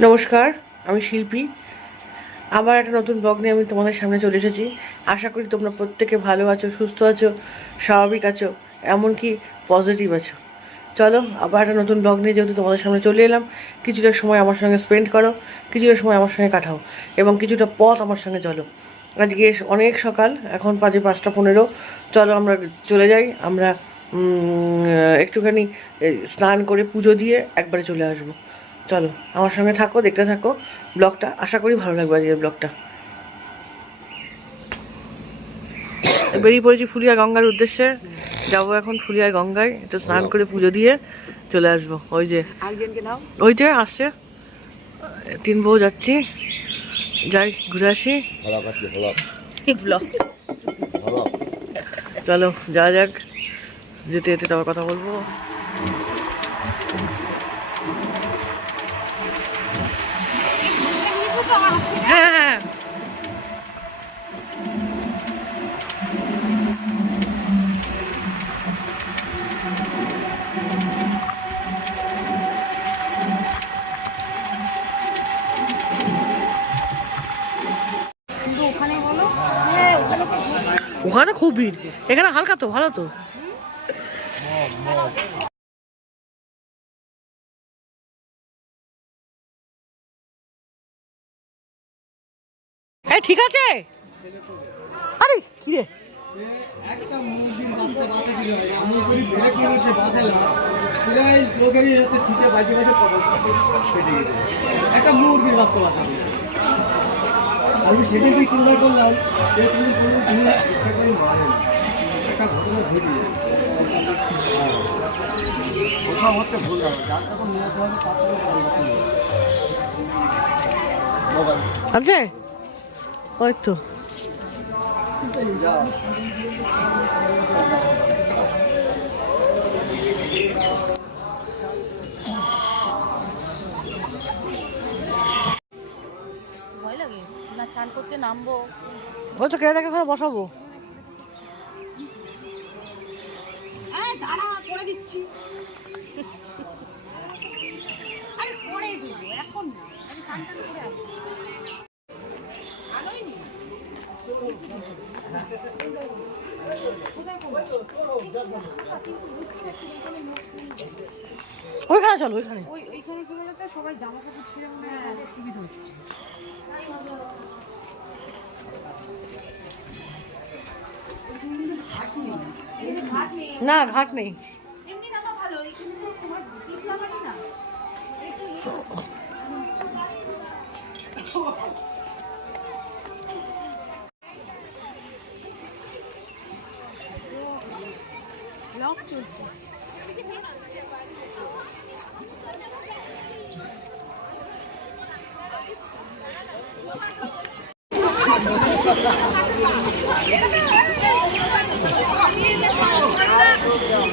নমস্কার, আমি শিল্পী। আবার একটা নতুন ব্লগ নিয়ে আমি তোমাদের সামনে চলে এসেছি। আশা করি তোমরা প্রত্যেকে ভালো আছো, সুস্থ আছো, স্বাভাবিক আছো, এমনকি পজিটিভ আছো। চলো, আবার একটা নতুন ব্লগ নিয়ে যেহেতু তোমাদের সামনে চলে এলাম, কিছুটা সময় আমার সঙ্গে স্পেন্ড করো, কিছুটা সময় আমার সঙ্গে কাটাও, এবং কিছুটা পথ আমার সঙ্গে চলো। আজকে অনেক সকাল, এখন বাজে পাঁচটা পনেরো। চলো, আমরা চলে যাই, আমরা একটুখানি স্নান করে পুজো দিয়ে একবারে চলে আসব। চলো আমার সঙ্গে থাকো দেখতে থাকো। ব্লগটা আশা করি ভালো লাগবে আজকের ব্লগটা। বেরিয়ে পড়েছি ফুলিয়া গঙ্গার উদ্দেশ্যে। যাব এখন ফুলিয়ার গঙ্গায় একটু স্নান করে পুজো দিয়ে চলে আসব। ওই যে ওই যে আসছে। তিন বউ যাচ্ছি। যাই ঘুরে আসি। ব্লগ। চলো যা যাক। যেতে যেতে তারপর কথা বলব হ্যাঁ হ্যাঁ কিন্তু ওখানে বলো হ্যাঁ ওখানে তো ওখানে খুব ভিড়। এখানে হালকা তো, ভালো তো। ঠিক আছে? আরে, কি রে? একটা মুরগির বাচ্চা বাঁচা দিল আমি সেটাকে চিন্তা করলাম যে তুমি কোনো তুমি ইচ্ছা করে মারেন। একটা ঘটনা ঘটিয়ে ওসব হচ্ছে ভুল যার হবে তার কোনো আছে ওই তো। ভয় নামবো। ওই তো কেটে ওখানে বসাবো? দাঁড়া করে দিচ্ছি। আরে পরে দেবো এখন না। আমি চান করে ওইখানে চলো ওইখানে। ওই ওইখানে কি বলতো সবাই জামা কাপড় ছিঁড়ে মনে সুবিধা হচ্ছে। না ঘাট নেই চলছে।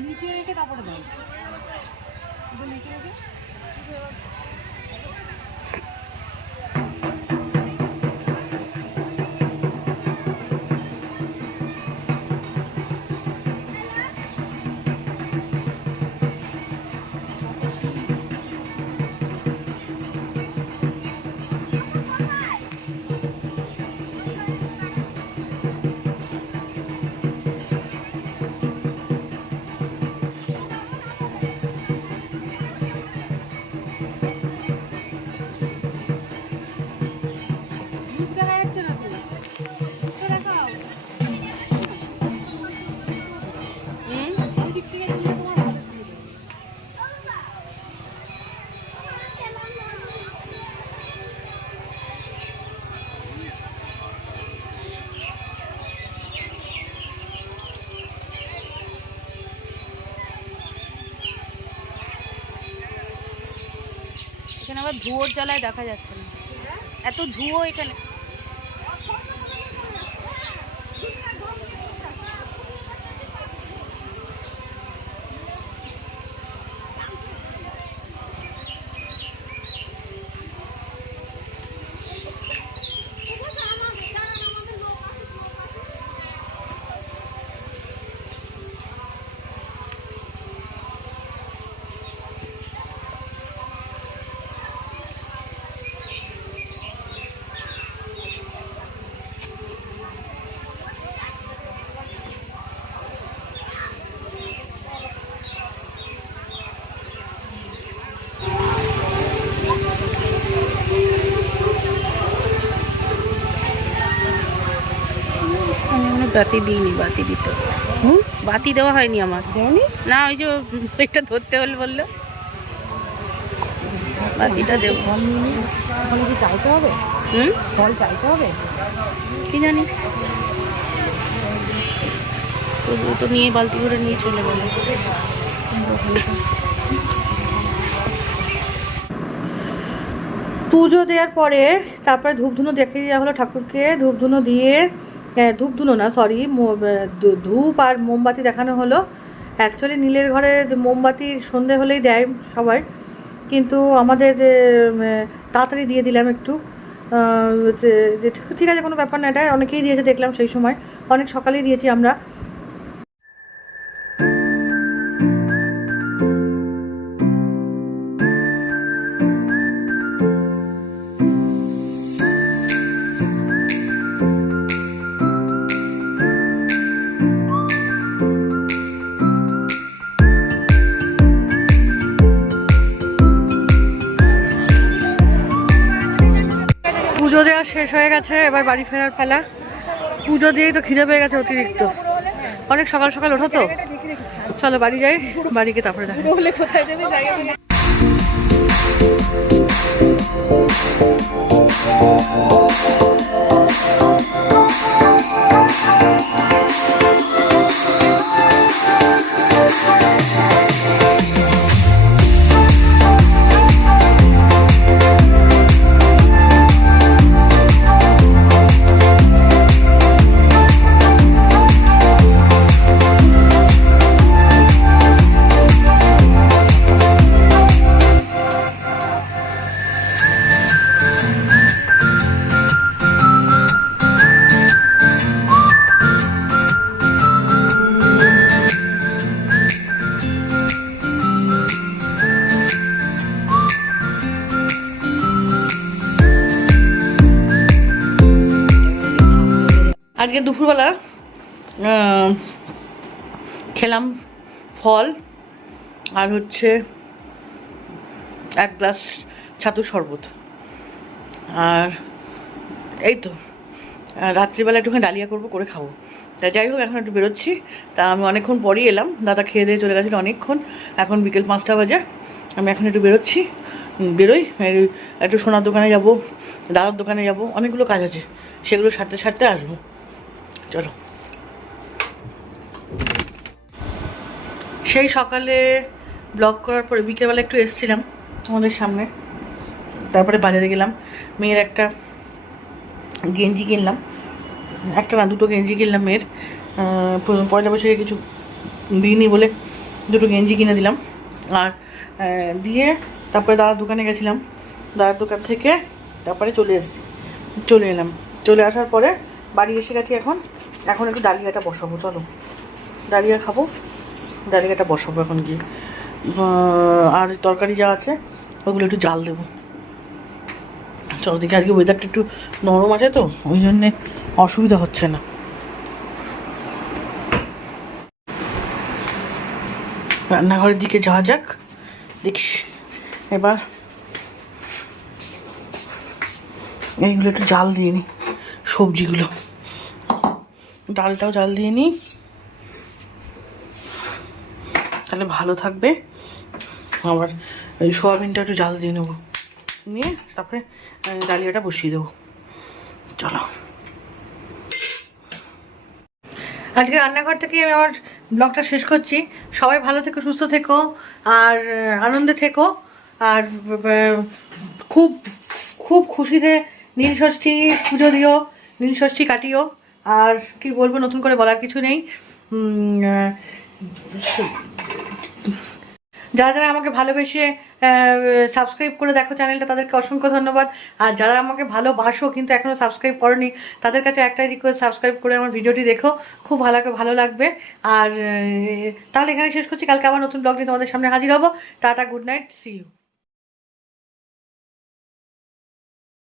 নিচে রেখে তারপরে দাও। নিচে রেখে ধুয়োর জ্বালায় দেখা যাচ্ছে না। এত ধুয়ো এখানে। বাতি দিইনি বাতি দিতে। হুম? বাতি দেওয়া হয়নি আমার। দেয়নি না ওই যে এটা ধরতে হল বলল। বাতিটা দেবো। ওখানে কি চাইতে হবে? হুম? ফল চাইতে হবে? কি জানি? তবুও তো নিয়ে বালতি করে নিয়ে চলে গেল। পুজো দেওয়ার পরে তারপরে ধূপধুনো দেখে দেওয়া হলো ঠাকুরকে। ধূপধুনো দিয়ে হ্যাঁ, ধূপধুনো না সরি ধূপ আর মোমবাতি দেখানো হলো। অ্যাকচুয়ালি নীলের ঘরে মোমবাতি সন্ধে হলেই দেয় সবাই। কিন্তু আমাদের তাড়াতাড়ি দিয়ে দিলাম একটু। ঠিক আছে কোনো ব্যাপার না এটা অনেকেই দিয়েছে দেখলাম সেই সময়। অনেক সকালেই দিয়েছি আমরা। গেছে, এবার বাড়ি ফেরার পালা। পুজো দিয়েই তো খিদে পেয়ে গেছে অতিরিক্ত। অনেক সকাল সকাল ওঠো তো? চলো বাড়ি যাই, বাড়ি গিয়ে তারপরে দেখা আজকে দুপুরবেলা খেলাম ফল আর হচ্ছে এক গ্লাস ছাতুর শরবত। আর এই তো রাত্রিবেলা একটুখানি ডালিয়া করব, করে খাব। তা যাই হোক, এখন একটু বেরোচ্ছি। তা আমি অনেকক্ষণ পরই এলাম, দাদা খেয়ে দিয়ে চলে গেছিল অনেকক্ষণ। এখন বিকেল পাঁচটা বাজে, আমি এখন একটু বেরোচ্ছি বেরোই একটু সোনার দোকানে যাব, দাদার দোকানে যাব, অনেকগুলো কাজ আছে, সেগুলো সারতে সারতে আসব। চলো। সেই সকালে ব্লগ করার পরে বিকেলবেলা একটু এসছিলাম তোমাদের সামনে। তারপরে বাজারে গেলাম। মেয়ের একটা গেঞ্জি কিনলাম। একটা না, দুটো গেঞ্জি কিনলাম মেয়ের। পয়লা বৈশাখে কিছু দিইনি বলে দুটো গেঞ্জি কিনে দিলাম। আর দিয়ে তারপরে দাদার দোকানে গেছিলাম। দাদার দোকান থেকে তারপরে চলে এসেছি। চলে এলাম। চলে আসার পরে বাড়ি এসে গেছি এখন। এখন একটু ডালিয়াটা বসাবো, চলো। ডালিয়া খাব, ডালিয়াটা বসাবো এখন গিয়ে। আর তরকারি যা আছে, ওগুলো একটু জাল দেবো। চলো দেখি, আজকে ওয়েদারটা একটু নরম আছে তো, ওই জন্যে অসুবিধা হচ্ছে না। রান্নাঘরের দিকে যাওয়া যাক, দেখি। এবার এইগুলো একটু জাল দিয়ে নিই সবজিগুলো। ডালটাও জাল দিয়ে নিই। তাহলে ভালো থাকবে। আবার এই সোয়াবিনটা একটু জাল দিয়ে নেব। নিয়ে তারপরে ডালিয়াটা বসিয়ে দেবো। চলো। আজকে রান্নাঘর থেকে আমি আমার ব্লগটা শেষ করছি। সবাই ভালো থেকো, সুস্থ থেকো, আর আনন্দে থেকো। আর খুব খুব খুশিতে নীল ষষ্ঠী পুজো দিও, নীল ষষ্ঠী কাটিও। আর কি বলব, নতুন করে বলার কিছু নেই। যারা যারা আমাকে ভালোবেসে সাবস্ক্রাইব করে দেখো চ্যানেলটা তাদেরকে অসংখ্য ধন্যবাদ। আর যারা আমাকে ভালোবাসো কিন্তু এখনও সাবস্ক্রাইব করনি, তাদের কাছে একটাই রিকোয়েস্ট সাবস্ক্রাইব করে আমার ভিডিওটি দেখো। খুব ভালো ভালো লাগবে। আর তাহলে এখানে শেষ করছি। কালকে আবার নতুন ব্লগ নিয়ে তোমাদের সামনে হাজির হব। Tata good night see you